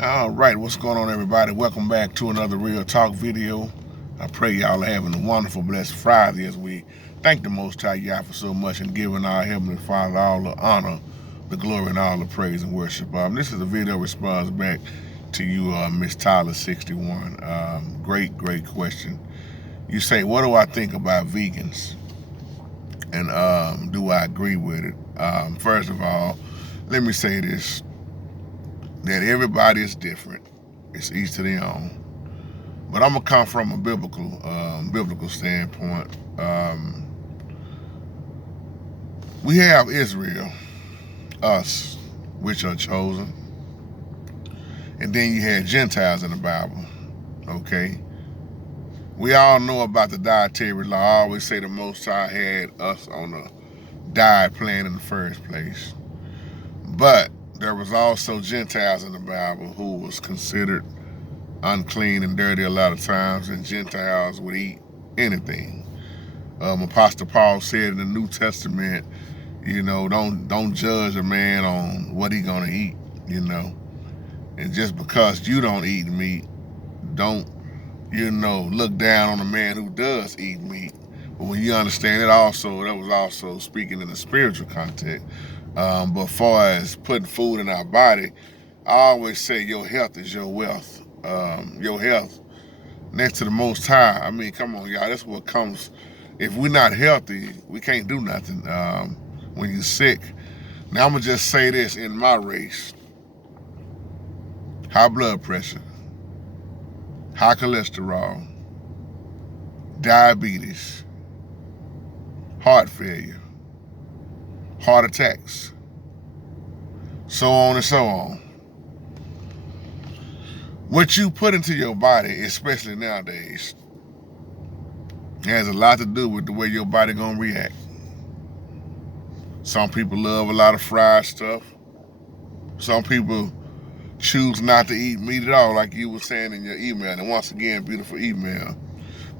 All right, what's going on, everybody? Welcome back to another Real Talk video. I pray y'all are having a wonderful, blessed Friday as we thank the Most High Yah for so much and giving our Heavenly Father all the honor, the glory, and all the praise and worship. This is a video response back to you, Miss Tyler61. Great question. You say, what do I think about vegans? And do I agree with it? First of all, let me say this, that everybody is different. It's each to their own. But I'm gonna come from a biblical standpoint. We have Israel, us, which are chosen, and then you had Gentiles in the Bible. Okay, we all know about the dietary law. I always say the Most High had us on a diet plan in the first place, but there was also Gentiles in the Bible who was considered unclean and dirty a lot of times, and Gentiles would eat anything. Apostle Paul said in the New Testament, don't judge a man on what he gonna eat, and just because you don't eat meat, don't look down on a man who does eat meat. But when you understand it, that was also speaking in a spiritual context. But far as putting food in our body, I always say your health is your wealth. Your health next to the Most High. I mean, come on, y'all. That's what comes. If we're not healthy, we can't do nothing. When you're sick. Now, I'm going to just say this in my race. High blood pressure, high cholesterol, diabetes, heart failure, heart attacks, so on and so on. What you put into your body, especially nowadays, has a lot to do with the way your body gonna react. Some people love a lot of fried stuff. Some people choose not to eat meat at all, like you were saying in your email. And once again, beautiful email.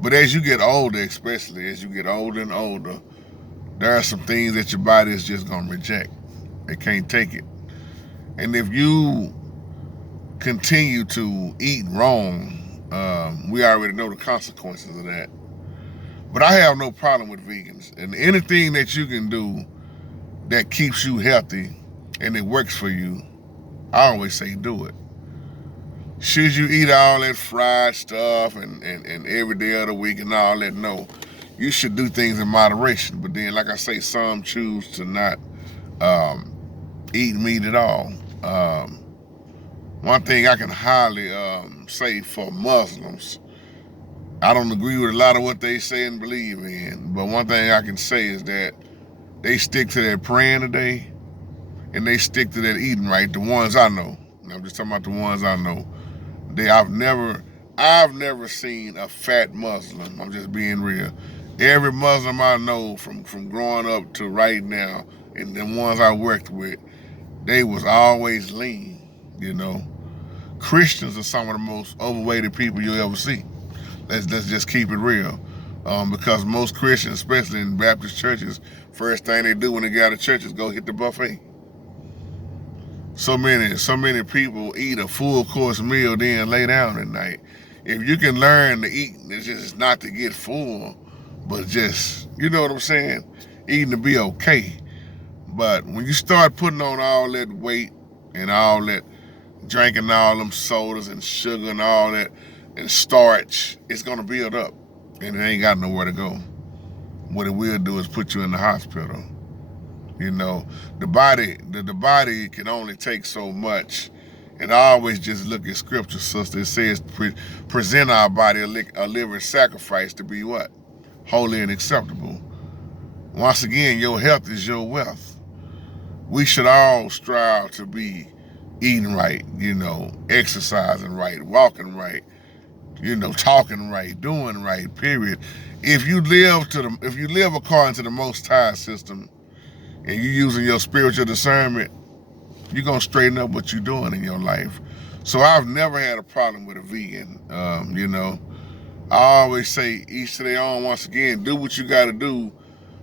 But as you get older, especially as you get older and older, there are some things that your body is just gonna reject. It can't take it. And if you continue to eat wrong, we already know the consequences of that. But I have no problem with vegans. And anything that you can do that keeps you healthy and it works for you, I always say do it. Should you eat all that fried stuff and every day of the week and all that? No. You should do things in moderation. But then, like I say, some choose to not eat meat at all. One thing I can highly say for Muslims, I don't agree with a lot of what they say and believe in, but one thing I can say is that they stick to their praying today, and they stick to that eating right. The ones I know, and I'm just talking about the ones I know. I've never seen a fat Muslim. I'm just being real. Every Muslim I know from growing up to right now, and the ones I worked with, they was always lean. Christians are some of the most overweighted people you'll ever see. Let's just keep it real. Because most Christians, especially in Baptist churches, first thing they do when they get out of church is go hit the buffet. So many people eat a full course meal, then lay down at night. If you can learn to eat, it's just not to get full, but just, you know what I'm saying? Eating to be okay. But when you start putting on all that weight and all that, drinking all them sodas and sugar and all that, and starch, it's gonna build up, and it ain't got nowhere to go. What it will do is put you in the hospital. The body can only take so much. And I always just look at scripture, sister. It says, present our body a living sacrifice to be what? Holy and acceptable. Once again, your health is your wealth. We should all strive to be eating right, exercising right, walking right, talking right, doing right, period. If you live according to the Most High system and you're using your spiritual discernment, you're gonna straighten up what you're doing in your life. So I've never had a problem with a vegan. I always say each to their own. Once again, do what you gotta do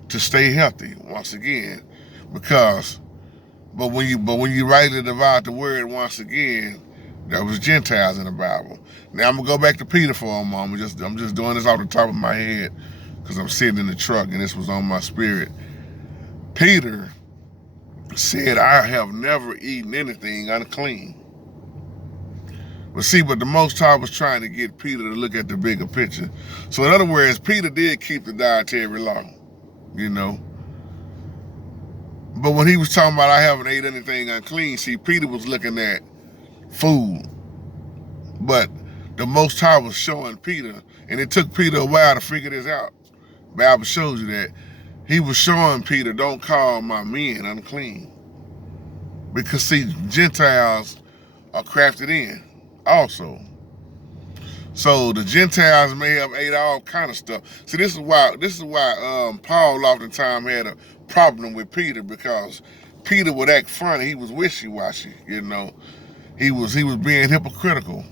to stay healthy. Once again, because but when you rightly divide the word, once again, There was Gentiles in the Bible. Now I'm gonna go back to Peter for a moment. I'm just doing this off the top of my head because I'm sitting in the truck and this was on my spirit. Peter said, I have never eaten anything unclean. But see, but the Most High was trying to get Peter to look at the bigger picture. So in other words, Peter did keep the dietary law, you know. But when he was talking about I haven't ate anything unclean, see, Peter was looking at food. But the Most High was showing Peter, and it took Peter a while to figure this out. The Bible shows you that. He was showing Peter, don't call my men unclean. Because see, Gentiles are crafted in also. So the Gentiles may have ate all kind of stuff. See, this is why Paul oftentimes had a problem with Peter, because Peter would act funny. He was wishy-washy, you know. He was being hypocritical.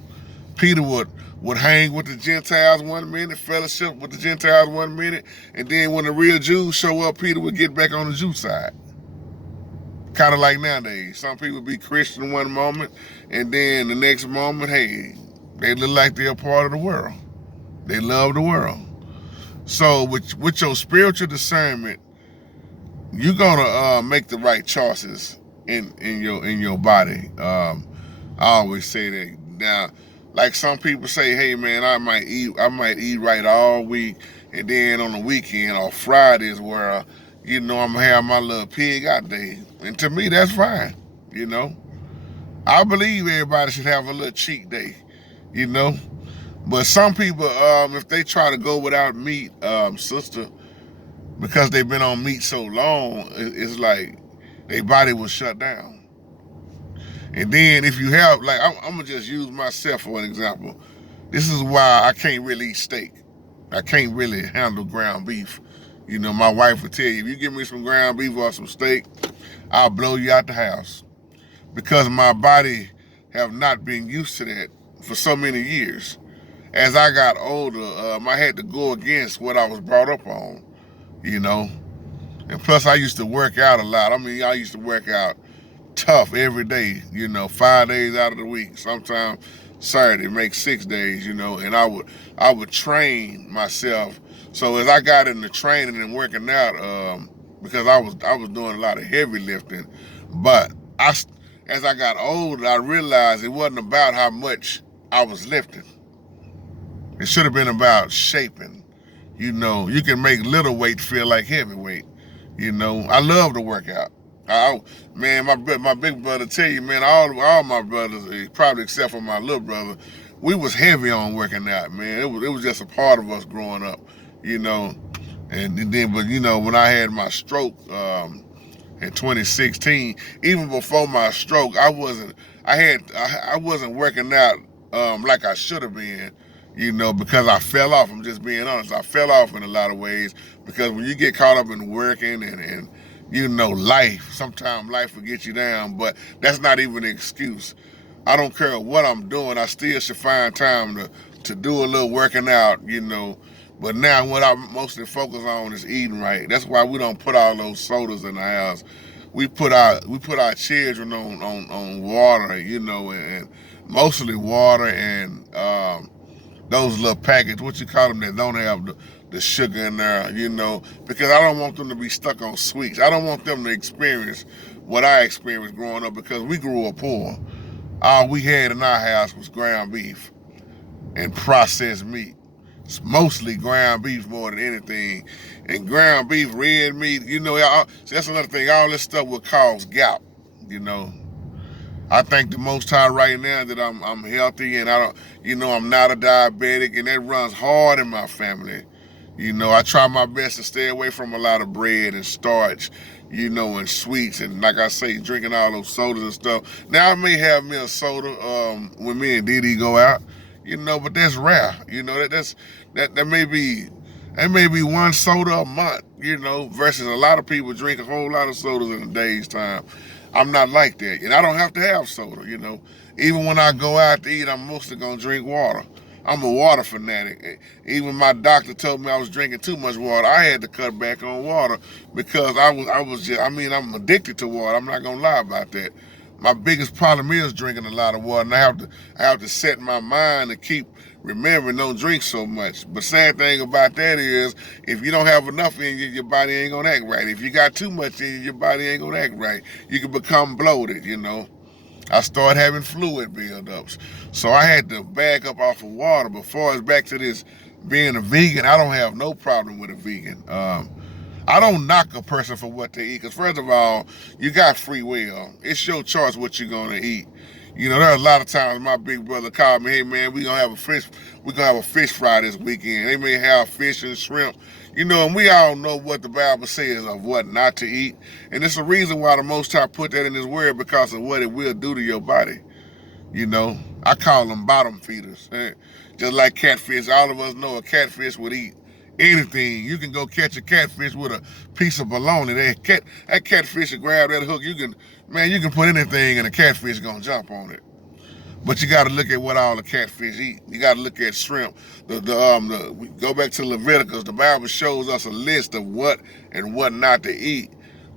Peter would hang with the Gentiles 1 minute, fellowship with the Gentiles 1 minute, and then when the real Jews show up, Peter would get back on the Jew side. Kind of like nowadays. Some people be Christian one moment, and then the next moment, hey, they look like they're a part of the world. They love the world. So with your spiritual discernment, you're gonna make the right choices in your body. I always say that. Now, like some people say, hey man, I might eat right all week, and then on the weekend or Fridays where you know I'm gonna have my little pig out day. And to me, that's fine. You know, I believe everybody should have a little cheat day. You know, but some people, if they try to go without meat, sister, because they've been on meat so long, it's like their body will shut down. And then if you have, like, I'm gonna just use myself for an example. This is why I can't really eat steak. I can't really handle ground beef. You know, my wife would tell you, if you give me some ground beef or some steak, I'll blow you out the house. Because my body have not been used to that for so many years. As I got older, I had to go against what I was brought up on, you know. And plus I used to work out a lot. I mean, I used to work out tough every day, you know, 5 days out of the week. Sometimes Saturday make 6 days, you know, and I would train myself. So as I got into training and working out, because I was doing a lot of heavy lifting, but as I got older, I realized it wasn't about how much I was lifting. It should have been about shaping. You know, you can make little weight feel like heavyweight. You know, I love to work out. Man, my big brother tell you, man, all my brothers, probably except for my little brother, we was heavy on working out, man. It was just a part of us growing up, you know. And then, but you know, when I had my stroke in 2016, even before my stroke, I wasn't working out like I should have been, you know, because I fell off. I'm just being honest. I fell off in a lot of ways because when you get caught up in working and you know, sometimes life will get you down, but that's not even an excuse. I don't care what I'm doing, I still should find time to do a little working out, you know. But now what I mostly focus on is eating right. That's why we don't put all those sodas in the house. We put our children on water, you know, and mostly water and those little packets, what you call them, that don't have the sugar in there, you know, because I don't want them to be stuck on sweets. I don't want them to experience what I experienced growing up, because we grew up poor. All we had in our house was ground beef and processed meat. It's mostly ground beef more than anything. And ground beef, red meat, you know, see, that's another thing. All this stuff will cause gout, you know. I thank the Most High right now that I'm healthy and I'm not a diabetic, and that runs hard in my family. You know, I try my best to stay away from a lot of bread and starch, you know, and sweets, and like I say, drinking all those sodas and stuff. Now I may have me a soda when me and Didi go out, you know, but that's rare. You know, that may be one soda a month, you know, versus a lot of people drink a whole lot of sodas in a day's time. I'm not like that, and I don't have to have soda, you know. Even when I go out to eat, I'm mostly gonna drink water. I'm a water fanatic. Even my doctor told me I was drinking too much water. I had to cut back on water because I'm addicted to water. I'm not gonna lie about that. my biggest problem is drinking a lot of water, and I have to set my mind to keep remembering don't drink so much. But sad thing about that is, if you don't have enough in you, your body ain't gonna act right. If you got too much in you, your body ain't gonna act right. You can become bloated, you know. I started having fluid buildups. So I had to back up off of water. Before it's back to this being a vegan, I don't have no problem with a vegan. I don't knock a person for what they eat, because first of all, you got free will. It's your choice what you're gonna eat. You know, there are a lot of times my big brother called me, hey man, we're gonna have a fish fry this weekend. They may have fish and shrimp. You know, and we all know what the Bible says of what not to eat. And it's a reason why the Most High put that in his word, because of what it will do to your body. You know, I call them bottom feeders. Just like catfish, all of us know a catfish would eat anything. You can go catch a catfish with a piece of bologna. That catfish will grab that hook. You can put anything and a catfish gonna jump on it. But you got to look at what all the catfish eat. You got to look at shrimp. We go back to Leviticus. The Bible shows us a list of what and what not to eat.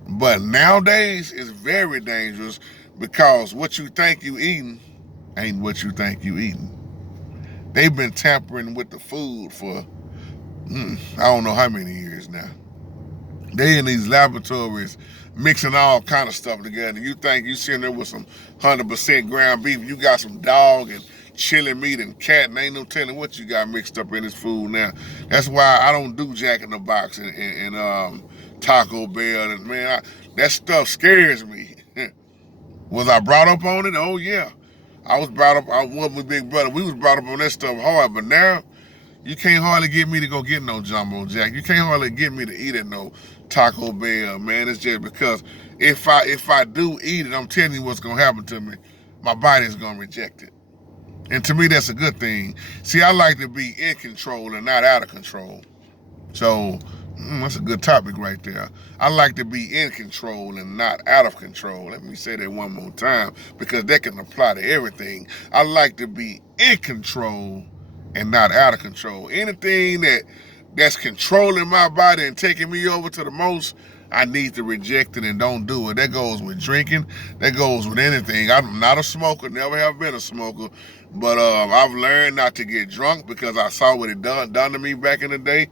But nowadays, it's very dangerous, because what you think you eating ain't what you think you eating. They've been tampering with the food for I don't know how many years now. They in these laboratories mixing all kind of stuff together. You think you sitting there with some 100% ground beef, you got some dog and chili meat and cat, and ain't no telling what you got mixed up in this food now. That's why I don't do Jack in the Box and Taco Bell. And man, that stuff scares me. Was I brought up on it? Oh yeah. I was brought up, I was with Big Brother. We was brought up on that stuff hard, but now you can't hardly get me to go get no Jumbo Jack. You can't hardly get me to eat at no Taco Bell, man. It's just because if I do eat it, I'm telling you what's gonna happen to me. My body's gonna reject it. And to me, that's a good thing. See, I like to be in control and not out of control. So that's a good topic right there. I like to be in control and not out of control. Let me say that one more time, because that can apply to everything. I like to be in control and not out of control. Anything that's controlling my body and taking me over to the most, I need to reject it and don't do it. That goes with drinking. That goes with anything. I'm not a smoker, never have been a smoker, but I've learned not to get drunk because I saw what it done to me back in the day.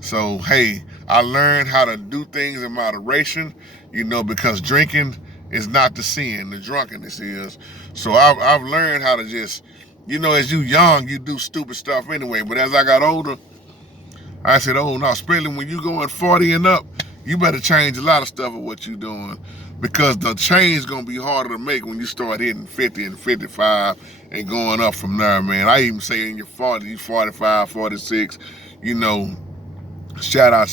So, hey, I learned how to do things in moderation, you know, because drinking is not the sin, the drunkenness is. So I've learned how to just, you know, as you young, you do stupid stuff anyway. But as I got older, I said, oh, no, especially when you going 40 and up, you better change a lot of stuff of what you're doing, because the change is going to be harder to make when you start hitting 50 and 55 and going up from there, man. I even say in your 40s, 45, 46, you know, shout out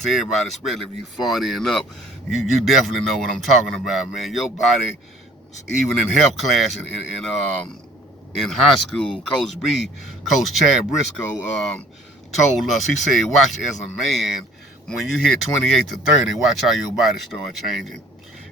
to everybody, especially if you 40 and up. You definitely know what I'm talking about, man. Your body, even in health class in high school, Coach Chad Briscoe told us, he said, watch as a man, when you hit 28 to 30, watch how your body start changing.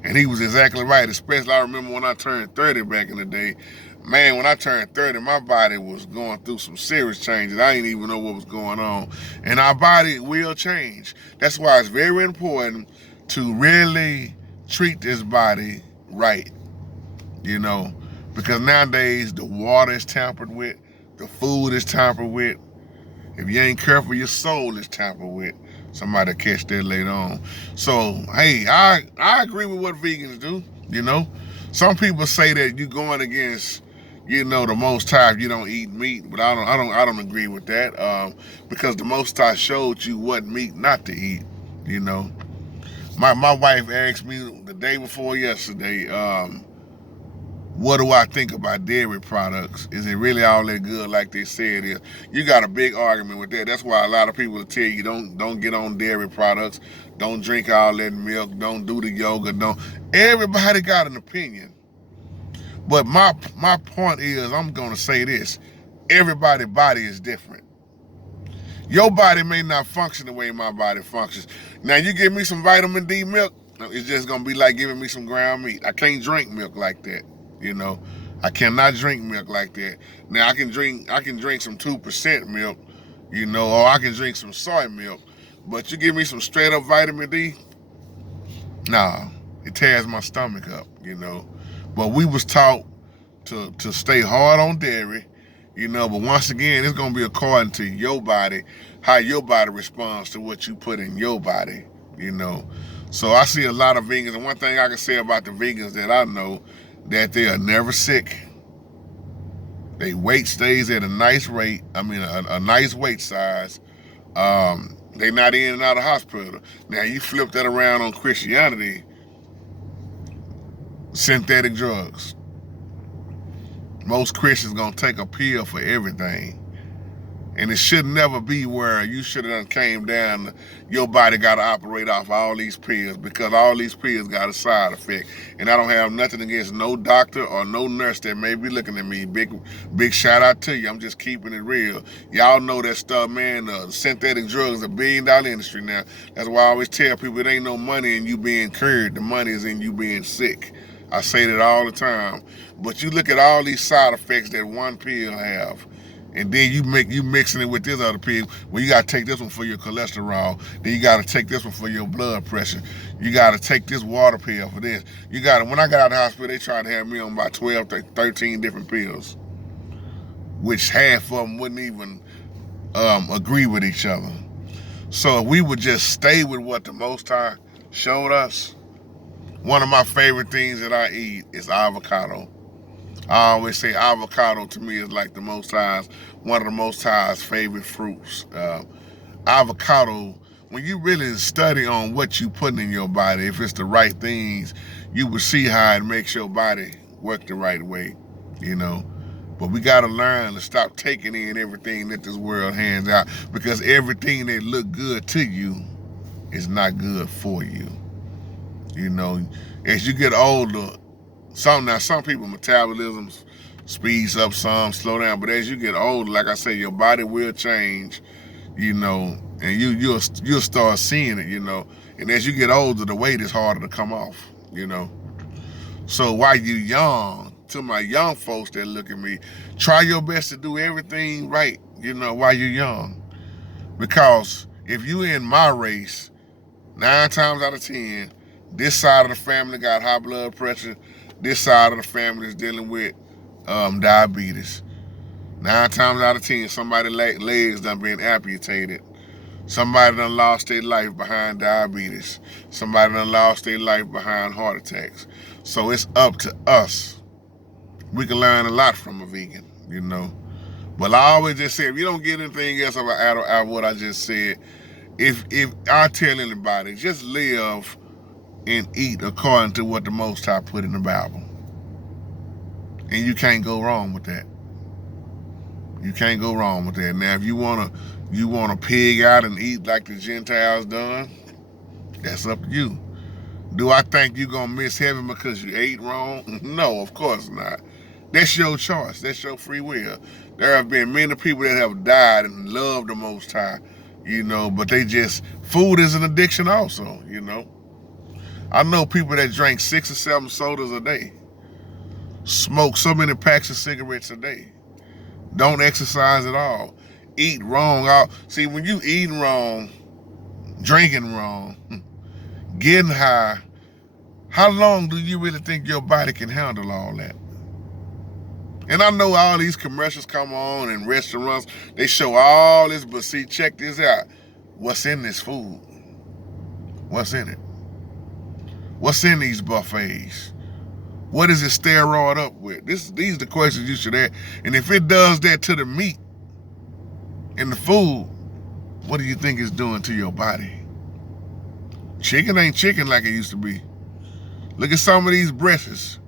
And he was exactly right, especially I remember when I turned 30 back in the day. Man, when I turned 30, my body was going through some serious changes. I didn't even know what was going on. And our body will change. That's why it's very important to really treat this body right, you know, because nowadays the water is tampered with, the food is tampered with. If you ain't careful, your soul is tampered with. Somebody catch that later on. So, hey, I agree with what vegans do, you know. Some people say that you're going against, you know, the Most High if you don't eat meat, but I don't agree with that, because the Most High showed you what meat not to eat, you know. My wife asked me the day before yesterday, what do I think about dairy products? Is it really all that good like they say it is? You got a big argument with that. That's why a lot of people will tell you don't get on dairy products, don't drink all that milk, don't do the yoga, don't. Everybody got an opinion. But my point is, I'm gonna say this: everybody's body is different. Your body may not function the way my body functions. Now you give me some vitamin D milk, it's just gonna be like giving me some ground meat. I can't drink milk like that. You know, I cannot drink milk like that. Now I can drink some 2% milk, you know, or I can drink some soy milk. But you give me some straight up vitamin D, nah, it tears my stomach up, you know. But we was taught to stay hard on dairy, but once again, it's gonna be according to your body, how your body responds to what you put in your body, So I see a lot of vegans, and one thing I can say about the vegans that I know, that they are never sick. Their weight stays at a nice rate, a nice weight size. They not in and out of hospital. Now you flip that around on Christianity, synthetic drugs. Most Christians gonna take a pill for everything. And it should never be where you should have came down, your body got to operate off all these pills, because all these pills got a side effect. And I don't have nothing against no doctor or no nurse that may be looking at me. Big shout out to you. I'm just keeping it real. Y'all know that stuff, man. Synthetic drugs is $1 billion industry now. That's why I always tell people it ain't no money in you being cured. The money is in you being sick. I say that all the time. But you look at all these side effects that one pill have. And then you mixing it with this other pill. Well, you gotta take this one for your cholesterol. Then you gotta take this one for your blood pressure. You gotta take this water pill for this. When I got out of the hospital, they tried to have me on about 12, 13 different pills, which half of them wouldn't even agree with each other. So if we would just stay with what the Most High showed us, one of my favorite things that I eat is avocado. I always say avocado to me is like one of the Most High's favorite fruits. Avocado, when you really study on what you put in your body, if it's the right things, you will see how it makes your body work the right way, But we got to learn to stop taking in everything that this world hands out, because everything that look good to you is not good for you. As you get older, some people metabolism speeds up, some slow down. But as you get older, like I say, your body will change, and you'll start seeing it, And as you get older, the weight is harder to come off, So while you're young, to my young folks that look at me, try your best to do everything right, while you're young. Because if you in my race, 9 times out of 10, this side of the family got high blood pressure. This side of the family is dealing with diabetes. 9 times out of 10, somebody's legs done been amputated. Somebody done lost their life behind diabetes. Somebody done lost their life behind heart attacks. So it's up to us. We can learn a lot from a vegan, But I always just say, if you don't get anything else out of what I just said, if I tell anybody, just live and eat according to what the Most High put in the Bible. And you can't go wrong with that. You can't go wrong with that. Now, if you wanna pig out and eat like the Gentiles done, that's up to you. Do I think you're gonna miss heaven because you ate wrong? No, of course not. That's your choice. That's your free will. There have been many people that have died and loved the Most High, but food is an addiction also, I know people that drink 6 or 7 sodas a day, smoke so many packs of cigarettes a day, don't exercise at all, eat wrong. See, when you eating wrong, drinking wrong, getting high, how long do you really think your body can handle all that? And I know all these commercials come on in restaurants, they show all this, but see, check this out. What's in this food? What's in it? What's in these buffets? What is it steroid up with? These are the questions you should ask. And if it does that to the meat and the food, what do you think it's doing to your body? Chicken ain't chicken like it used to be. Look at some of these breasts.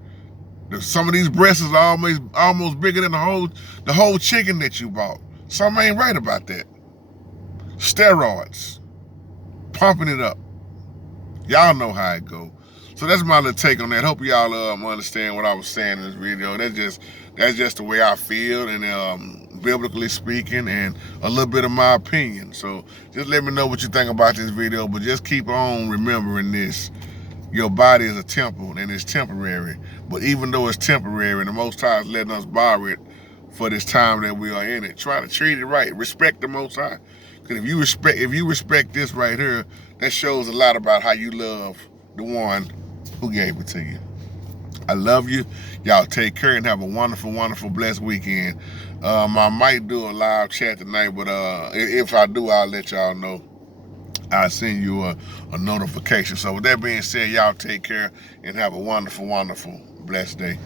Some of these breasts are almost bigger than the whole chicken that you bought. Something ain't right about that. Steroids. Pumping it up. Y'all know how it go. So that's my little take on that. Hope y'all understand what I was saying in this video. That's just the way I feel, and biblically speaking, and a little bit of my opinion. So just let me know what you think about this video, but just keep on remembering this. Your body is a temple, and it's temporary. But even though it's temporary, the Most High is letting us borrow it for this time that we are in it. Try to treat it right. Respect the Most High. Because if you respect this right here, that shows a lot about how you love the one who gave it to you. I love you. Y'all take care and have a wonderful, wonderful, blessed weekend. I might do a live chat tonight, but if I do, I'll let y'all know. I'll send you a notification. So with that being said, y'all take care and have a wonderful, wonderful, blessed day.